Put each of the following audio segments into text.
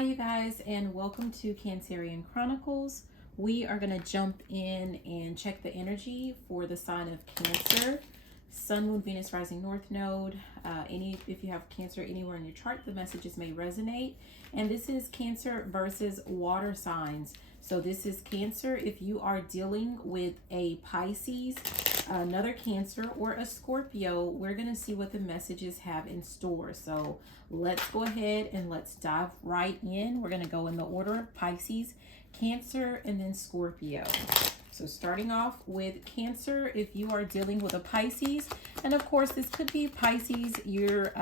Hi you guys, and welcome to Cancerian Chronicles. We are going to jump in and check the energy for the sign of Cancer. Sun, Moon, Venus, Rising, North Node. If you have Cancer anywhere in your chart, the messages may resonate. And this is Cancer versus water signs. So this is Cancer if you are dealing with a Pisces, another Cancer, or a Scorpio. We're going to see what the messages have in store. So let's go ahead and let's dive right in. We're going to go in the order of Pisces, Cancer, and then Scorpio. So starting off with Cancer, if you are dealing with a Pisces, and of course this could be Pisces, you're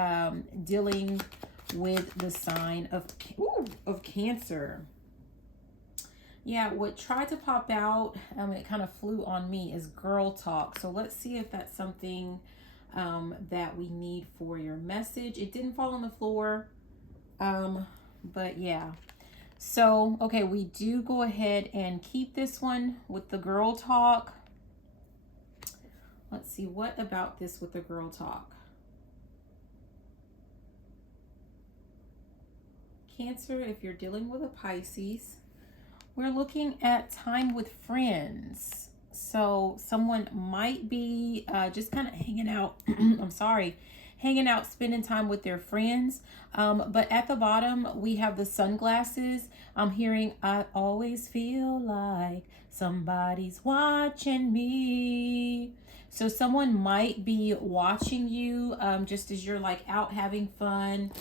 dealing with the sign of Cancer. Yeah, what tried to pop out, it kind of flew on me, is girl talk. So let's see if that's something that we need for your message. It didn't fall on the floor, but yeah. So, okay, we do go ahead and keep this one with the girl talk. Let's see, what about this with the girl talk? Cancer, if you're dealing with a Pisces, we're looking at time with friends. So someone might be just kind of hanging out. Hanging out, spending time with their friends. But at the bottom, we have the sunglasses. I'm hearing, I always feel like somebody's watching me. So someone might be watching you just as you're like out having fun,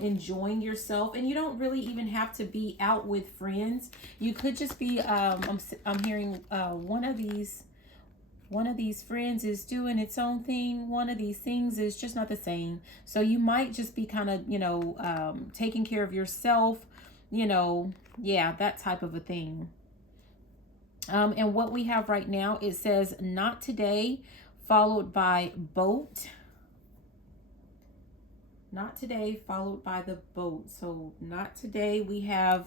enjoying yourself. And you don't really even have to be out with friends. You could just be, I'm hearing one of these friends is doing its own thing. One of these things is just not the same. So you might just be kind of, taking care of yourself, yeah, that type of a thing. And what we have right now, it says not today, followed by boat. Not today, followed by the boat. So not today. We have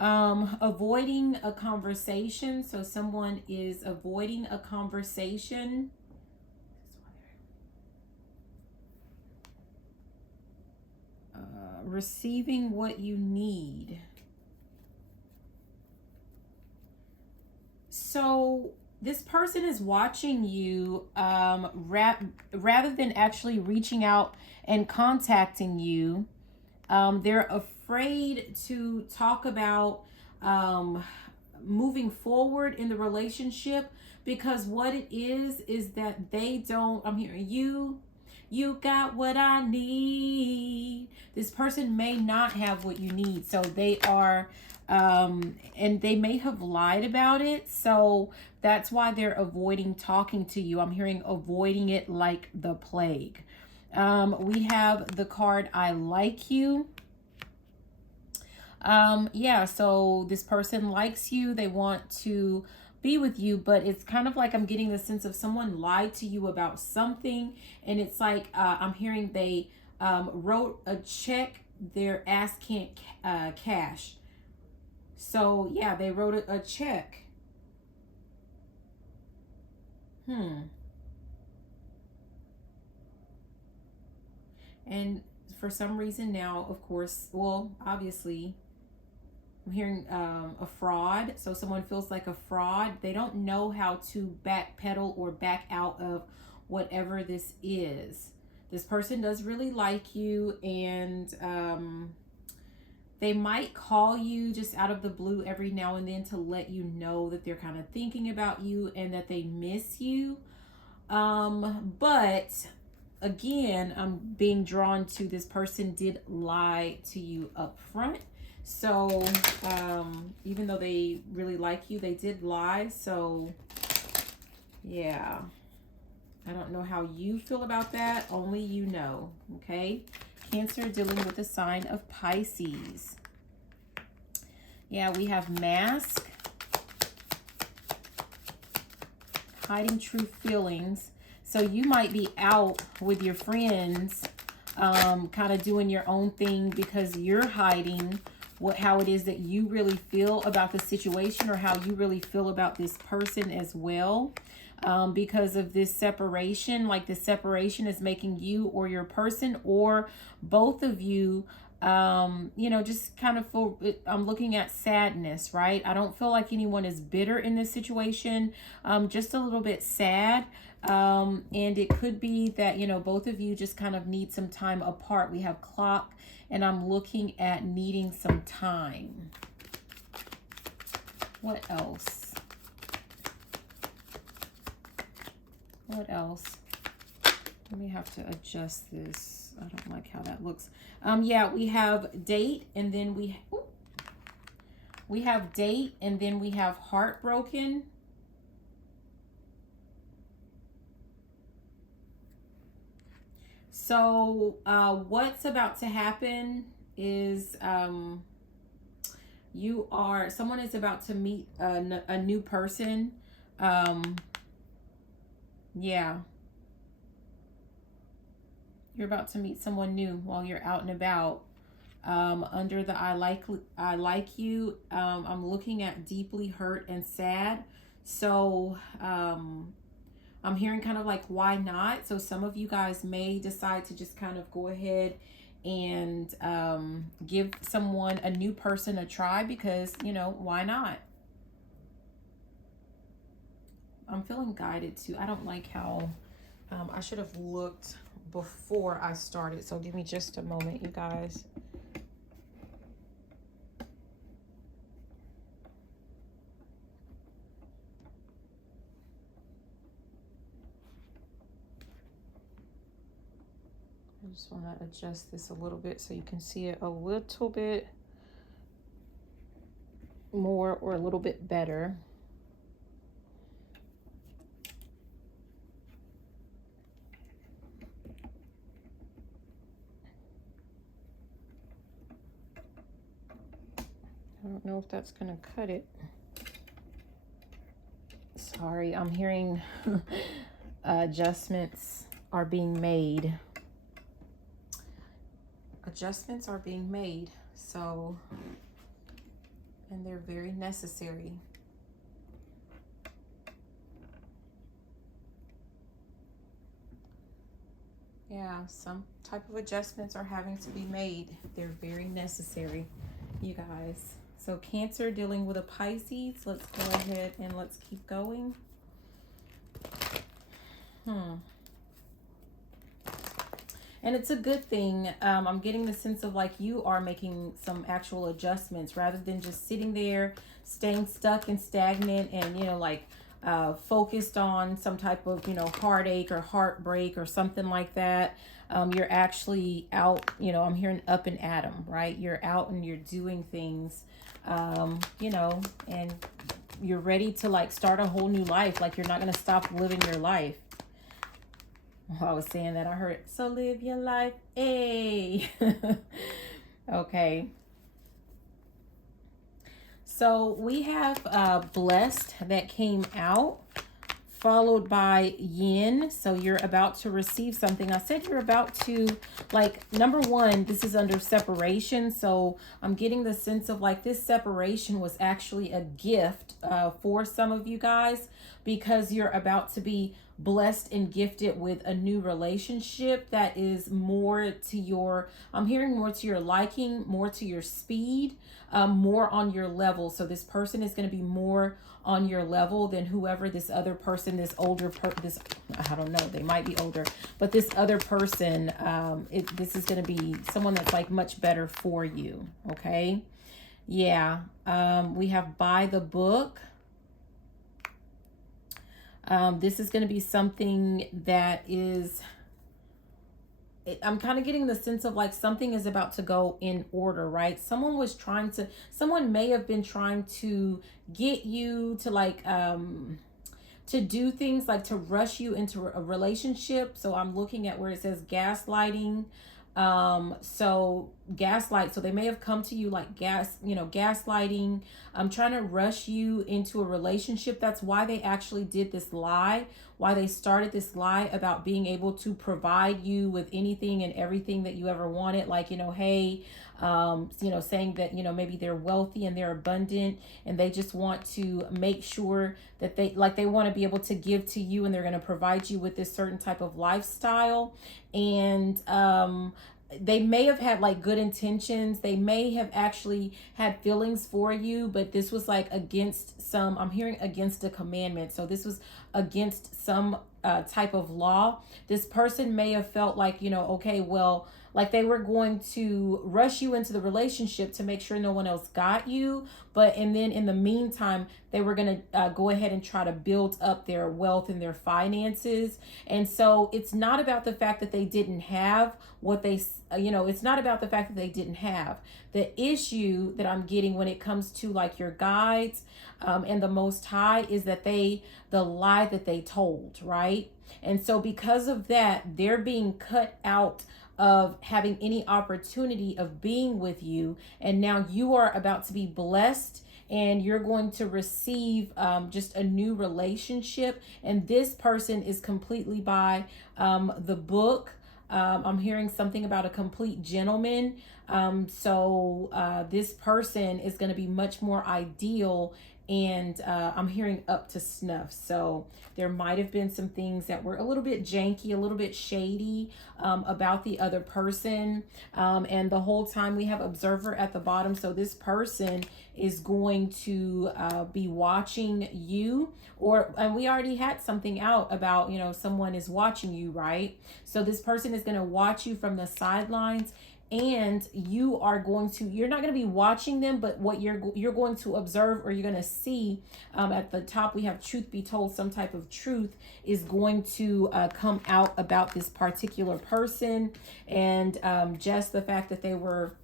avoiding a conversation. So someone is avoiding a conversation. Receiving what you need. So this person is watching you rather than actually reaching out and contacting you. They're afraid to talk about moving forward in the relationship, because what it is that they don't, I'm hearing you got what I need. This person may not have what you need. So they are, and they may have lied about it. So that's why they're avoiding talking to you. I'm hearing avoiding it like the plague. We have the card, I like you. Yeah, so this person likes you. They want to be with you, but it's kind of like I'm getting the sense of someone lied to you about something. And it's like, I'm hearing they wrote a check their ass can't cash. So yeah, they wrote a check. And for some reason now, of course, well, obviously, I'm hearing a fraud. So someone feels like a fraud. They don't know how to backpedal or back out of whatever this is. This person does really like you, and they might call you just out of the blue every now and then to let you know that they're kind of thinking about you and that they miss you. But again, I'm being drawn to this person did lie to you up front. So even though they really like you, they did lie. So yeah, I don't know how you feel about that. Only you know. Okay, Cancer dealing with the sign of Pisces. Yeah, we have mask, hiding true feelings. So you might be out with your friends, kind of doing your own thing because you're hiding how it is that you really feel about the situation, or how you really feel about this person as well. Because of this separation, like the separation is making you or your person or both of you You know, just kind of for, I'm looking at sadness, right? I don't feel like anyone is bitter in this situation. Just a little bit sad. And it could be that, you know, both of you just kind of need some time apart. We have clock, and I'm looking at needing some time. What else? What else? Let me have to adjust this. I don't like how that looks. Yeah, we have date, and then we have date, and then we have heartbroken. So what's about to happen is someone is about to meet a new person. Yeah. You're about to meet someone new while you're out and about. Under the I like you, I'm looking at deeply hurt and sad. So I'm hearing kind of like, why not? So some of you guys may decide to just kind of go ahead and give someone, a new person, a try, because, you know, why not? I'm feeling guided to, I don't like how, I should have looked before I started. So give me just a moment, you guys. I just want to adjust this a little bit so you can see it a little bit more or a little bit better. I don't know if that's going to cut it. Sorry, I'm hearing adjustments are being made. Adjustments are being made, so, and they're very necessary. Yeah, some type of adjustments are having to be made. They're very necessary, you guys. So Cancer dealing with a Pisces. Let's go ahead and let's keep going. And it's a good thing. I'm getting the sense of like you are making some actual adjustments rather than just sitting there, staying stuck and stagnant and, you know, like focused on some type of, you know, heartache or heartbreak or something like that. You're actually out, you know, I'm hearing up and at 'em, right? You're out and you're doing things, you know, and you're ready to like start a whole new life. Like you're not going to stop living your life. While I was saying that, I heard, so live your life. Hey. Okay. So we have blessed that came out, followed by yin. So you're about to receive something. I said you're about to, like, number one, this is under separation. So I'm getting the sense of like this separation was actually a gift for some of you guys, because you're about to be blessed and gifted with a new relationship that is more to your, I'm hearing more to your liking, more to your speed, more on your level. So this person is going to be more on your level than whoever this other person, this older this, I don't know, they might be older, but this other person, this is going to be someone that's like much better for you. Okay. Yeah. We have by the book. This is going to be something that is, I'm kind of getting the sense of like something is about to go in order, right? Someone may have been trying to get you to like, to do things like to rush you into a relationship. So I'm looking at where it says gaslighting. So gaslight, so they may have come to you like gaslighting. I'm trying to rush you into a relationship. That's why they actually did this lie, why they started this lie about being able to provide you with anything and everything that you ever wanted. Like, you know, hey, saying that, you know, maybe they're wealthy and they're abundant and they just want to make sure that they want to be able to give to you, and they're going to provide you with this certain type of lifestyle. And, they may have had like good intentions. They may have actually had feelings for you, but this was like against some, I'm hearing against a commandment. So this was against some type of law. This person may have felt like, you know, okay, well, like they were going to rush you into the relationship to make sure no one else got you. And then in the meantime, they were going to go ahead and try to build up their wealth and their finances. And so it's not about the fact that they didn't have what they, it's not about the fact that they didn't have. The issue that I'm getting when it comes to like your guides and the Most High is that the lie that they told, right? And so because of that, they're being cut out of having any opportunity of being with you. And now you are about to be blessed and you're going to receive just a new relationship. And this person is completely by the book. I'm hearing something about a complete gentleman. So this person is going to be much more ideal, and I'm hearing up to snuff. So there might have been some things that were a little bit janky, a little bit shady about the other person. And the whole time we have observer at the bottom. So this person is going to be watching you, and we already had something out about, someone is watching you, right? So this person is going to watch you from the sidelines, and you're not going to be watching them, but what you're going to observe, or you're going to see at the top, we have truth be told. Some type of truth is going to come out about this particular person. And just the fact that they were,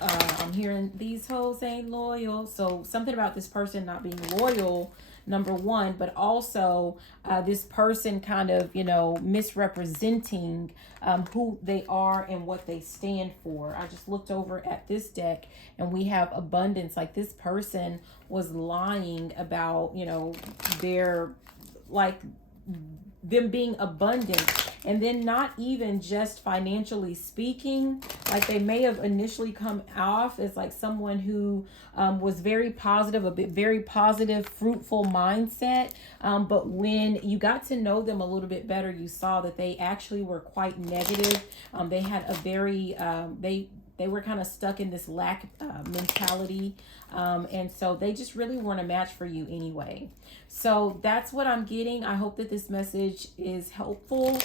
I'm hearing these hoes ain't loyal. So something about this person not being loyal, number one, but also this person kind of, misrepresenting who they are and what they stand for. I just looked over at this deck and we have abundance. Like this person was lying about, them being abundant, and then not even just financially speaking. Like they may have initially come off as like someone who was very positive, very positive, fruitful mindset. But when you got to know them a little bit better, you saw that they actually were quite negative. They had a very, they were kind of stuck in this lack mentality. And so they just really weren't a match for you anyway. So that's what I'm getting. I hope that this message is helpful.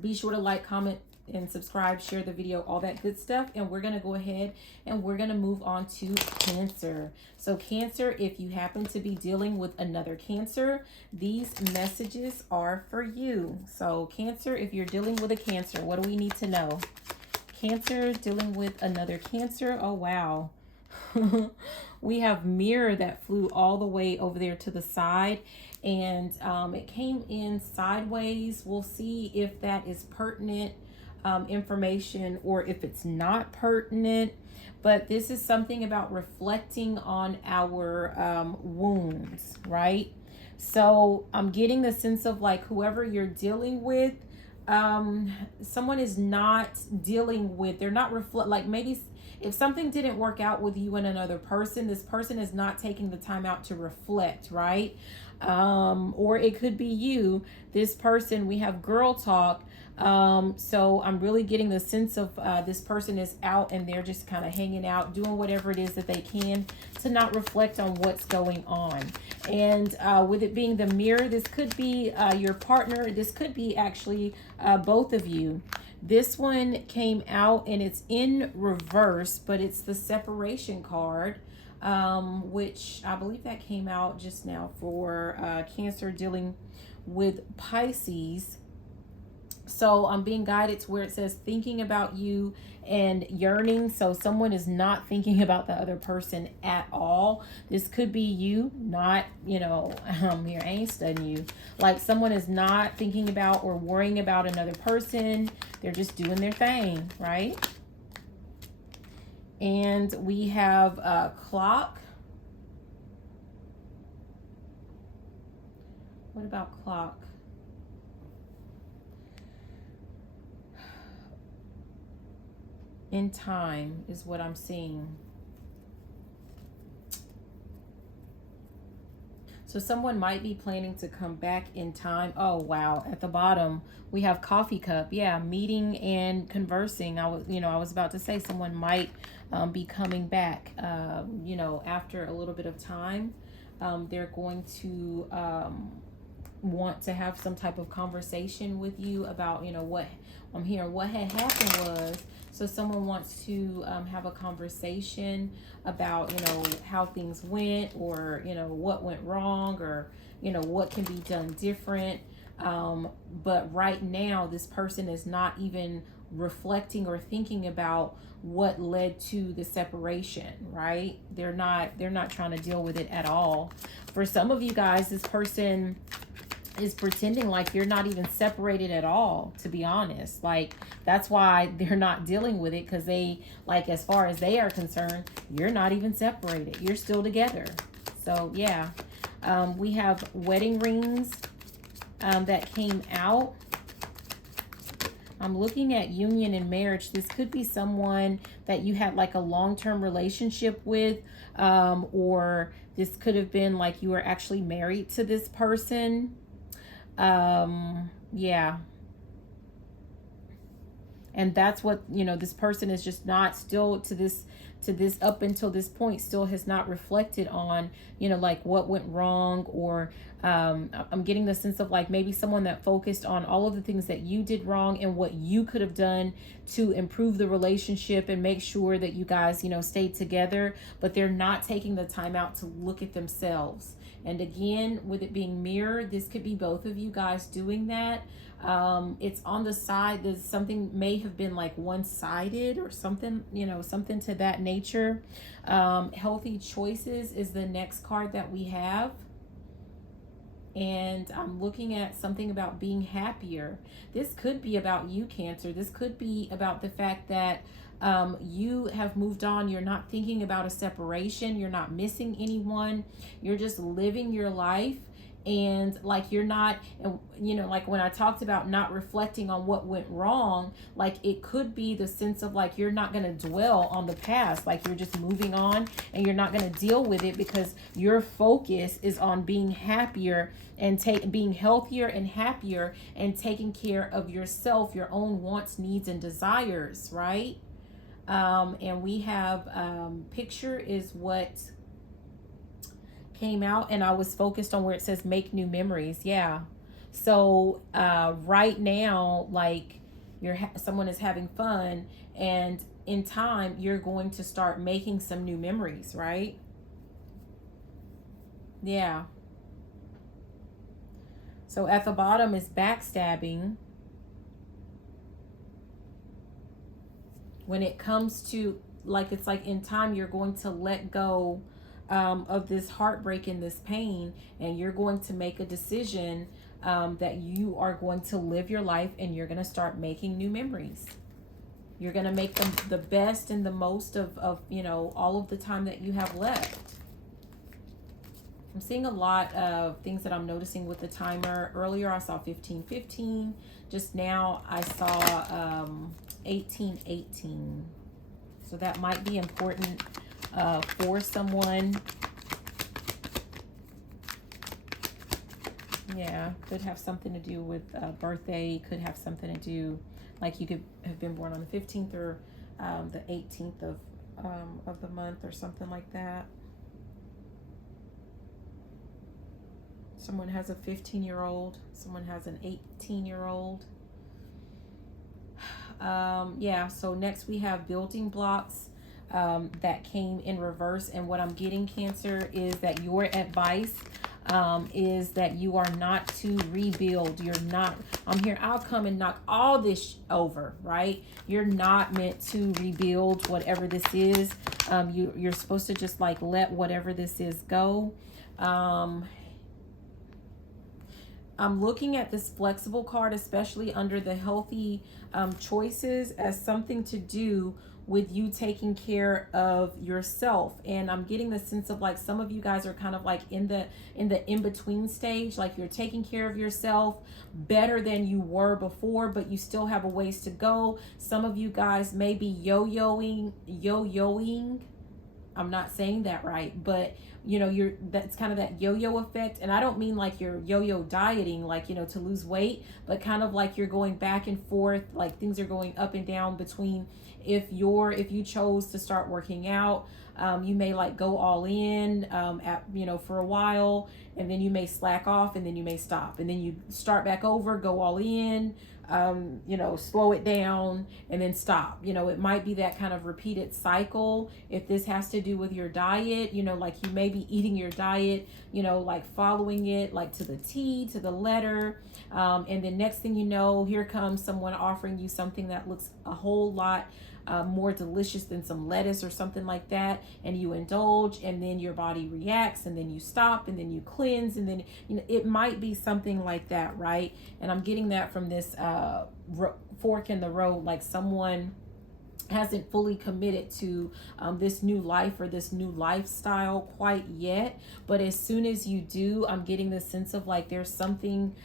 Be sure to like, comment, and subscribe, share the video, all that good stuff. And we're going to go ahead and we're going to move on to Cancer. So Cancer, if you happen to be dealing with another Cancer, these messages are for you. So Cancer, if you're dealing with a Cancer, what do we need to know? Cancer dealing with another Cancer. Oh, wow. We have Mirror that flew all the way over there to the side, and it came in sideways. We'll see if that is pertinent information or if it's not pertinent. But this is something about reflecting on our wounds, right? So I'm getting the sense of like whoever you're dealing with, someone is not dealing with, they're not like maybe if something didn't work out with you and another person, this person is not taking the time out to reflect, right? Or it could be you, this person, we have girl talk. So I'm really getting the sense of this person is out and they're just kind of hanging out, doing whatever it is that they can to not reflect on what's going on. And with it being the Mirror, this could be your partner. This could be actually both of you. This one came out and it's in reverse, but it's the Separation card, which I believe that came out just now for Cancer dealing with Pisces. So I'm being guided to where it says thinking about you and yearning. So someone is not thinking about the other person at all. This could be you, not, here, I ain't studying you. Like someone is not thinking about or worrying about another person. They're just doing their thing, right? And we have a clock. What about clock? In time is what I'm seeing. So someone might be planning to come back in time. Oh, wow. At the bottom, we have coffee cup. Yeah, meeting and conversing. I was about to say someone might be coming back, after a little bit of time. They're going to want to have some type of conversation with you about, what I'm hearing. What had happened was, so someone wants to have a conversation about, how things went, or, what went wrong, or, what can be done different. But right now, this person is not even reflecting or thinking about what led to the separation, right? They're not trying to deal with it at all. For some of you guys, this person is pretending like you're not even separated at all, to be honest. Like, that's why they're not dealing with it, because they, like, as far as they are concerned, you're not even separated, you're still together. So yeah, we have wedding rings that came out. I'm looking at union and marriage. This could be someone that you had like a long-term relationship with, or this could have been like you were actually married to this person. Yeah. And that's what, this person is just not still to this up until this point still has not reflected on, like what went wrong, or I'm getting the sense of like maybe someone that focused on all of the things that you did wrong and what you could have done to improve the relationship and make sure that you guys, stayed together, but they're not taking the time out to look at themselves. And again, with it being mirror, this could be both of you guys doing that. It's on the side. There's something may have been like one-sided or something, something to that nature. Healthy choices is the next card that we have. And I'm looking at something about being happier. This could be about you, Cancer. This could be about the fact that you have moved on. You're not thinking about a separation. You're not missing anyone. You're just living your life. And like you're not, like when I talked about not reflecting on what went wrong, like it could be the sense of like you're not going to dwell on the past, like you're just moving on and you're not going to deal with it, because your focus is on being happier and being healthier and happier and taking care of yourself, your own wants, needs, and desires, right? And we have picture is what came out, and I was focused on where it says make new memories. Yeah. So right now, like someone is having fun, and in time you're going to start making some new memories, right? Yeah. So at the bottom is backstabbing. When it comes to like, it's like in time you're going to let go of this heartbreak and this pain, and you're going to make a decision that you are going to live your life, and you're going to start making new memories. You're going to make them the best and the most of all of the time that you have left. I'm seeing a lot of things that I'm noticing with the timer. Earlier I saw 1515. Just now I saw 1818. So that might be important for someone. Yeah, could have something to do with birthday. Could have something to do, like you could have been born on the 15th or the 18th of the month or something like that. Someone has a 15-year-old. Someone has an 18-year-old. Yeah, so next we have building blocks that came in reverse. And what I'm getting, Cancer, is that your advice is that you are not to rebuild. You're not, I'm here, I'll come and knock all this over, right? You're not meant to rebuild whatever this is. You're supposed to just like let whatever this is go. I'm looking at this flexible card, especially under the healthy choices, as something to do with you taking care of yourself. And I'm getting the sense of like some of you guys are kind of like in the in-between stage, like you're taking care of yourself better than you were before, but you still have a ways to go. Some of you guys may be yo-yoing I'm not saying that right, but you know, that's kind of that yo-yo effect. And I don't mean like you're yo-yo dieting, like, you know, to lose weight, but kind of like you're going back and forth, like things are going up and down between if you chose to start working out. You may like go all in at, you know, for a while, and then you may slack off, and then you may stop, and then you start back over, go all in, you know, slow it down, and then stop. You know, it might be that kind of repeated cycle. If this has to do with your diet, you know, like you may be eating your diet, you know, like following it like to the T, to the letter. And then next thing you know, here comes someone offering you something that looks a whole lot more delicious than some lettuce or something like that, and you indulge, and then your body reacts, and then you stop, and then you cleanse, and then, you know, it might be something like that, right? And I'm getting that from this fork in the road, like someone hasn't fully committed to this new life or this new lifestyle quite yet, but as soon as you do, I'm getting the sense of like there's something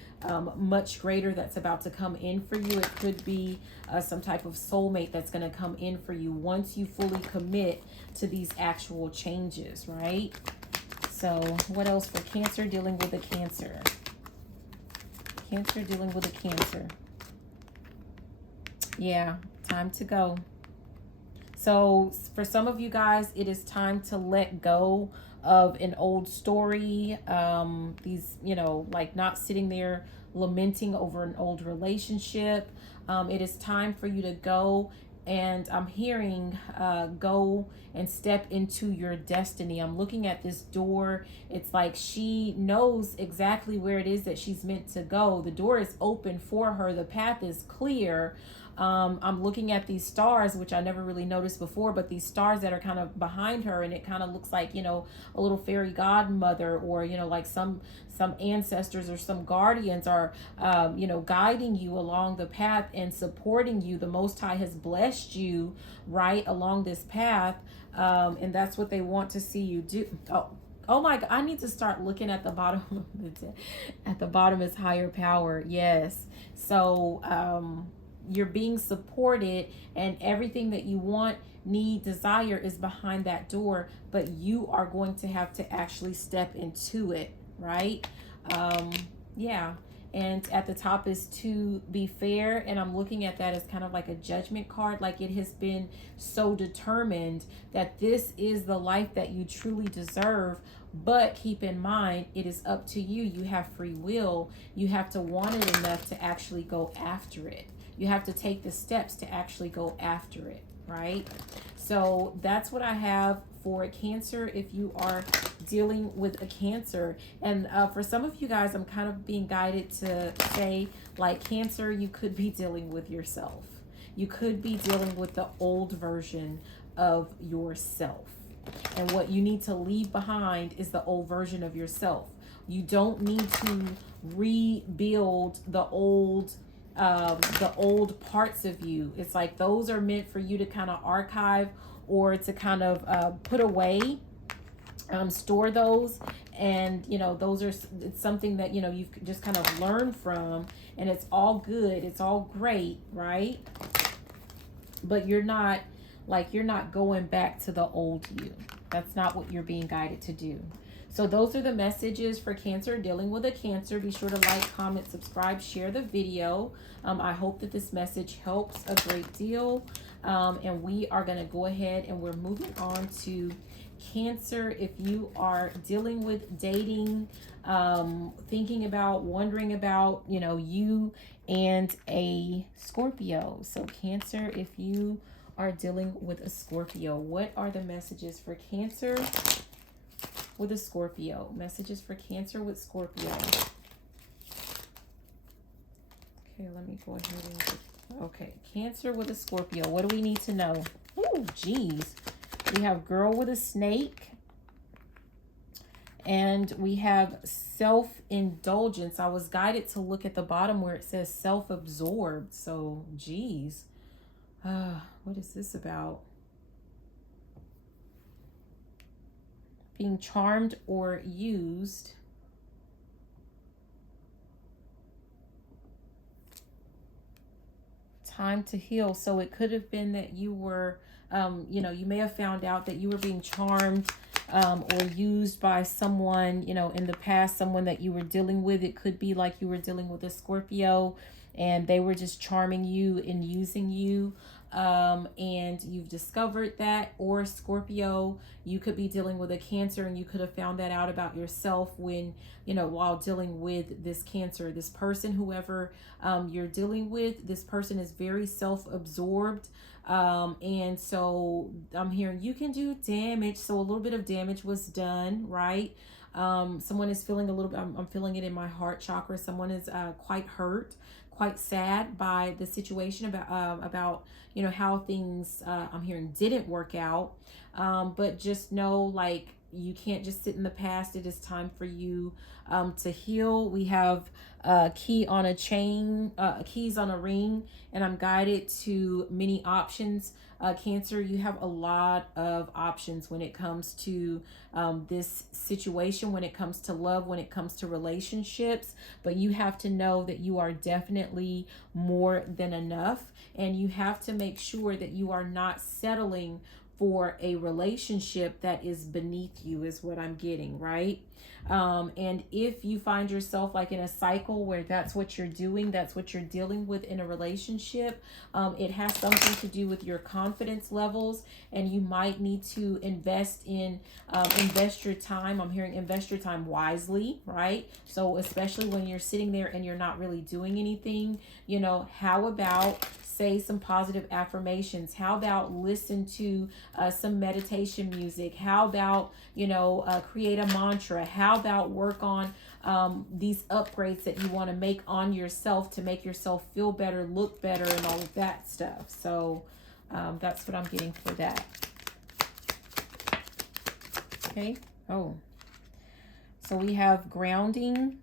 much greater that's about to come in for you. It could be some type of soulmate that's going to come in for you once you fully commit to these actual changes, right? So what else for Cancer dealing with a Cancer? Cancer dealing with a Cancer. Yeah, time to go. So for some of you guys, it is time to let go of an old story. These, you know, like not sitting there lamenting over an old relationship. It is time for you to go, and I'm hearing go and step into your destiny. I'm looking at this door. It's like she knows exactly where it is that she's meant to go. The door is open for her. The path is clear. I'm looking at these stars, which I never really noticed before, but these stars that are kind of behind her, and it kind of looks like, you know, a little fairy godmother, or, you know, like some ancestors or some guardians are, you know, guiding you along the path and supporting you. The Most High has blessed you right along this path, and that's what they want to see you do. Oh my God, I need to start looking at the bottom of at the bottom is higher power. Yes. So, you're being supported, and everything that you want, need, desire is behind that door, but you are going to have to actually step into it, right? Yeah. And at the top is to be fair, and I'm looking at that as kind of like a judgment card. Like it has been so determined that this is the life that you truly deserve. But keep in mind, it is up to you. You have free will. You have to want it enough to actually go after it. You have to take the steps to actually go after it, right? So that's what I have for Cancer if you are dealing with a Cancer. And for some of you guys, I'm kind of being guided to say, like, Cancer, you could be dealing with yourself. You could be dealing with the old version of yourself. And what you need to leave behind is the old version of yourself. You don't need to rebuild the old parts of you. It's like those are meant for you to kind of archive, or to kind of put away, store those. And, you know, those are, it's something that, you know, you've just kind of learned from, and it's all good. It's all great, right? But you're not going back to the old you. That's not what you're being guided to do. So those are the messages for Cancer dealing with a Cancer. Be sure to like, comment, subscribe, share the video. I hope that this message helps a great deal. And we are going to go ahead, and we're moving on to Cancer. If you are dealing with dating, thinking about, wondering about, you know, you and a Scorpio. So Cancer, if you are dealing with a Scorpio, what are the messages for Cancer with a Scorpio? Messages for Cancer with Scorpio. Okay, let me go ahead and okay, Cancer with a Scorpio. What do we need to know? Oh, geez. We have girl with a snake. And we have self-indulgence. I was guided to look at the bottom where it says self-absorbed. So, geez. What is this about? Being charmed or used. time to heal. So it could have been that you were, you know, you may have found out that you were being charmed or used by someone, you know, in the past, someone that you were dealing with. It could be like you were dealing with a Scorpio and they were just charming you and using you. And you've discovered that. Or Scorpio, you could be dealing with a Cancer and you could have found that out about yourself when, you know, while dealing with this Cancer. This person, whoever you're dealing with, this person is very self-absorbed. And so I'm hearing you can do damage. So a little bit of damage was done, right? Someone is feeling a little bit, I'm feeling it in my heart chakra. Someone is quite hurt, quite sad by the situation about you know, how things I'm hearing didn't work out. But just know, like, you can't just sit in the past. It is time for you to heal. We have key on a chain, keys on a ring, and I'm guided to many options. Cancer, you have a lot of options when it comes to this situation, when it comes to love, when it comes to relationships. But you have to know that you are definitely more than enough, and you have to make sure that you are not settling for a relationship that is beneath you, is what I'm getting, right? And if you find yourself like in a cycle where that's what you're doing, that's what you're dealing with in a relationship, it has something to do with your confidence levels, and you might need to invest your time. I'm hearing invest your time wisely, right? So especially when you're sitting there and you're not really doing anything, you know, how about say some positive affirmations? How about listen to some meditation music? How about, you know, create a mantra? How about work on these upgrades that you want to make on yourself to make yourself feel better, look better, and all of that stuff? So that's what I'm getting for that. Okay. Oh, so we have grounding.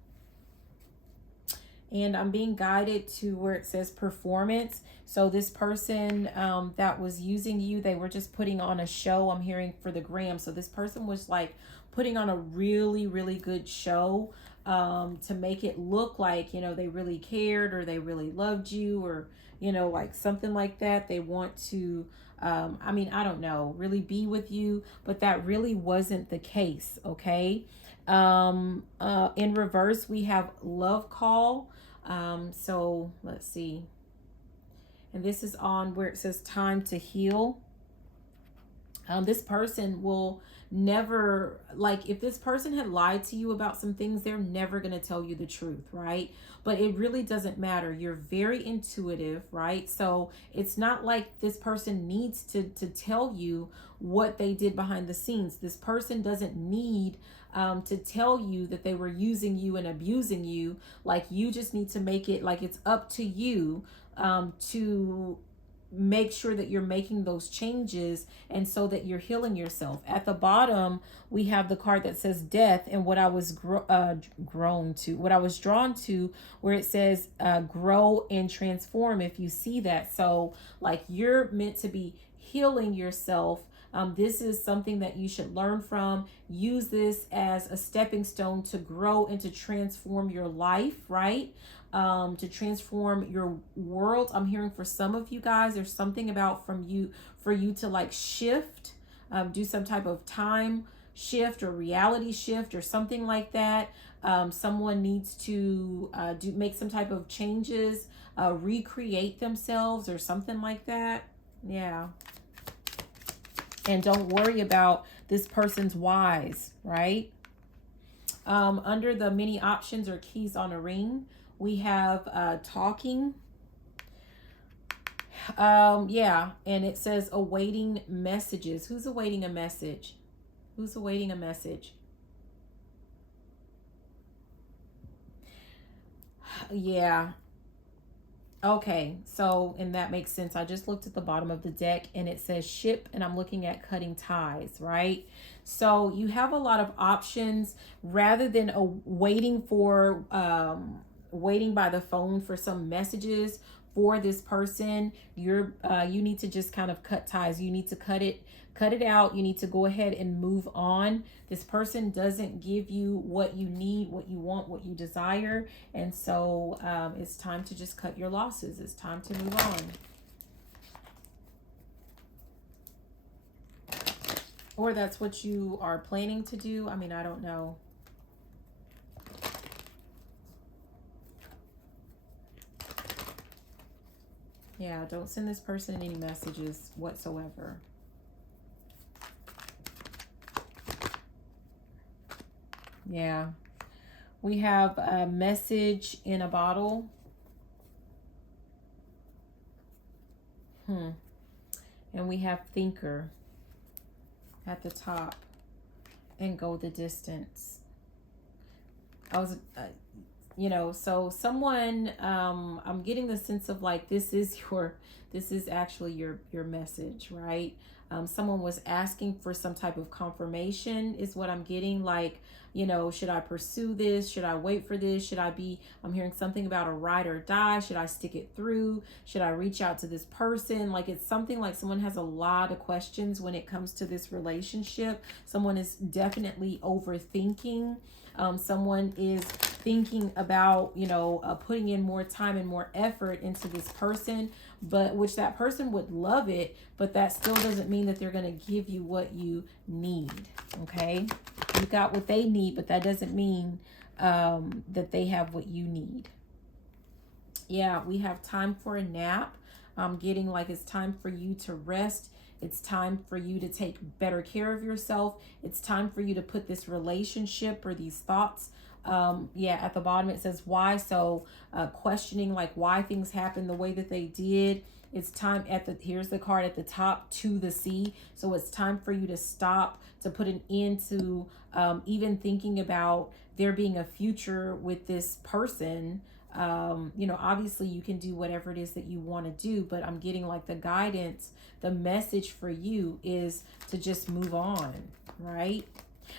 And I'm being guided to where it says performance. So this person that was using you, they were just putting on a show. I'm hearing for the gram. So this person was like putting on a really, really good show to make it look like, you know, they really cared or they really loved you, or, you know, like something like that. They want to, I mean, I don't know, really be with you, but that really wasn't the case. Okay. In reverse, we have love call. So let's see. And this is on where it says time to heal. This person will never, like, if this person had lied to you about some things, they're never going to tell you the truth, right? But it really doesn't matter. You're very intuitive, right? So it's not like this person needs to tell you what they did behind the scenes. This person doesn't need to tell you that they were using you and abusing you. Like, you just need to make it like it's up to you to make sure that you're making those changes, and so that you're healing yourself. At the bottom, we have the card that says death, and what I was drawn to, where it says grow and transform, if you see that. So like, you're meant to be healing yourself. This is something that you should learn from. Use this as a stepping stone to grow and to transform your life, right? To transform your world. I'm hearing for some of you guys, there's something about for you to like shift, do some type of time shift or reality shift or something like that. Someone needs to make some type of changes, recreate themselves or something like that. Yeah. And don't worry about this person's whys, right? Under the many options or keys on a ring, we have talking. Yeah, and it says awaiting messages. Who's awaiting a message? Who's awaiting a message? Yeah. Okay, so, and that makes sense. I just looked at the bottom of the deck and it says ship, and I'm looking at cutting ties, right? So you have a lot of options rather than waiting by the phone for some messages. for this person. You need to just kind of cut ties. You need to cut it out. You need to go ahead and move on. This person doesn't give you what you need, what you want, what you desire. And so it's time to just cut your losses. It's time to move on. Or that's what you are planning to do. I mean, I don't know. Yeah, don't send this person any messages whatsoever. Yeah. We have a message in a bottle. And we have thinker at the top, and go the distance. I was, so someone, I'm getting the sense of like, this is actually your message, right? Someone was asking for some type of confirmation is what I'm getting. Like, should I pursue this? Should I wait for this? I'm hearing something about a ride or die. Should I stick it through? Should I reach out to this person? Like, it's something like someone has a lot of questions when it comes to this relationship. Someone is definitely overthinking. Someone is thinking about, putting in more time and more effort into this person, but which that person would love it, but that still doesn't mean that they're going to give you what you need. Okay. You got what they need, but that doesn't mean that they have what you need. Yeah. We have time for a nap. I'm getting like, it's time for you to rest. It's time for you to take better care of yourself. It's time for you to put this relationship or these thoughts. At the bottom it says why. So questioning like why things happen the way that they did. It's time here's the card at the top, to the sea. So it's time for you to stop, to put an end to even thinking about there being a future with this person. Obviously you can do whatever it is that you want to do, but I'm getting like the guidance, the message for you is to just move on, right?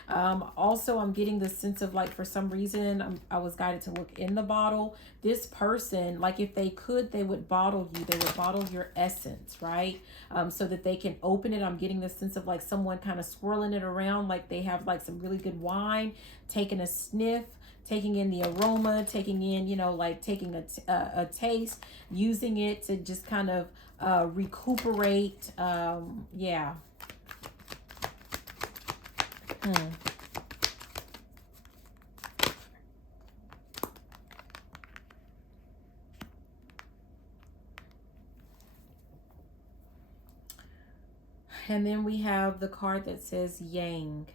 Also, I'm getting the sense of like, for some reason, I was guided to look in the bottle. This person, like if they could, they would bottle you. They would bottle your essence, right? So that they can open it. I'm getting the sense of like someone kind of swirling it around, like they have like some really good wine, taking a sniff, taking in the aroma, taking in, like taking a taste, using it to just kind of recuperate. And then we have the card that says Yang.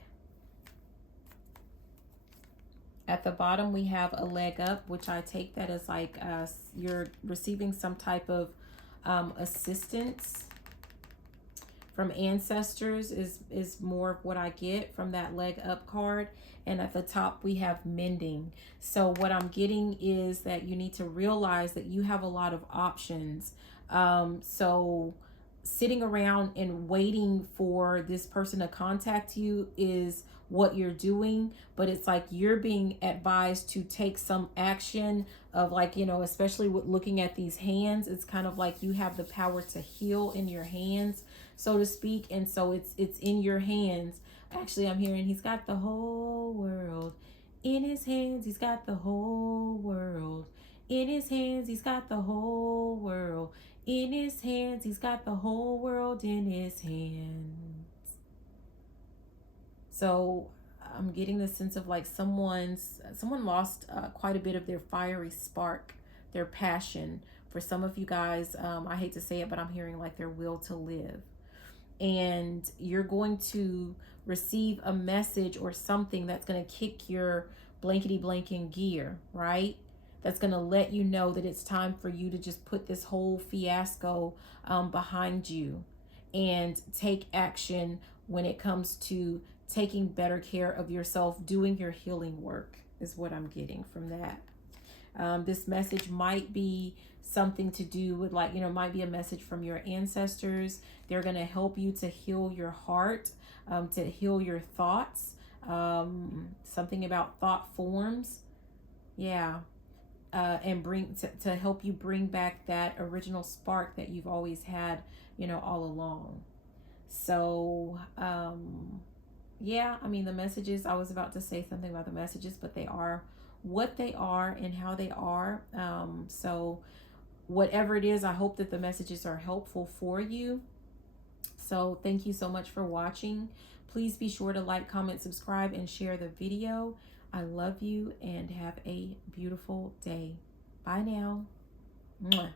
At the bottom, we have a leg up, which I take that as like you're receiving some type of assistance from ancestors is more of what I get from that leg up card. And at the top, we have mending. So what I'm getting is that you need to realize that you have a lot of options. So sitting around and waiting for this person to contact you is what you're doing, but it's like you're being advised to take some action of like, especially with looking at these hands, it's kind of like you have the power to heal in your hands, so to speak. And so it's in your hands. Actually, I'm hearing he's got the whole world in his hands. He's got the whole world in his hands. He's got the whole world in his hands. He's got the whole world in his hands. So I'm getting the sense of like someone lost quite a bit of their fiery spark, their passion. For some of you guys, I hate to say it, but I'm hearing like their will to live. And you're going to receive a message or something that's going to kick your blankety blank in gear, right? That's going to let you know that it's time for you to just put this whole fiasco behind you and take action when it comes to taking better care of yourself, doing your healing work is what I'm getting from that. This message might be something to do with like, might be a message from your ancestors. They're going to help you to heal your heart, to heal your thoughts, something about thought forms. Yeah. and bring to help you bring back that original spark that you've always had, you know, all along. So, yeah, I mean, the messages, I was about to say something about the messages, but they are what they are and how they are. So, whatever it is, I hope that the messages are helpful for you. So, thank you so much for watching. Please be sure to like, comment, subscribe, and share the video. I love you and have a beautiful day. Bye now. Mwah.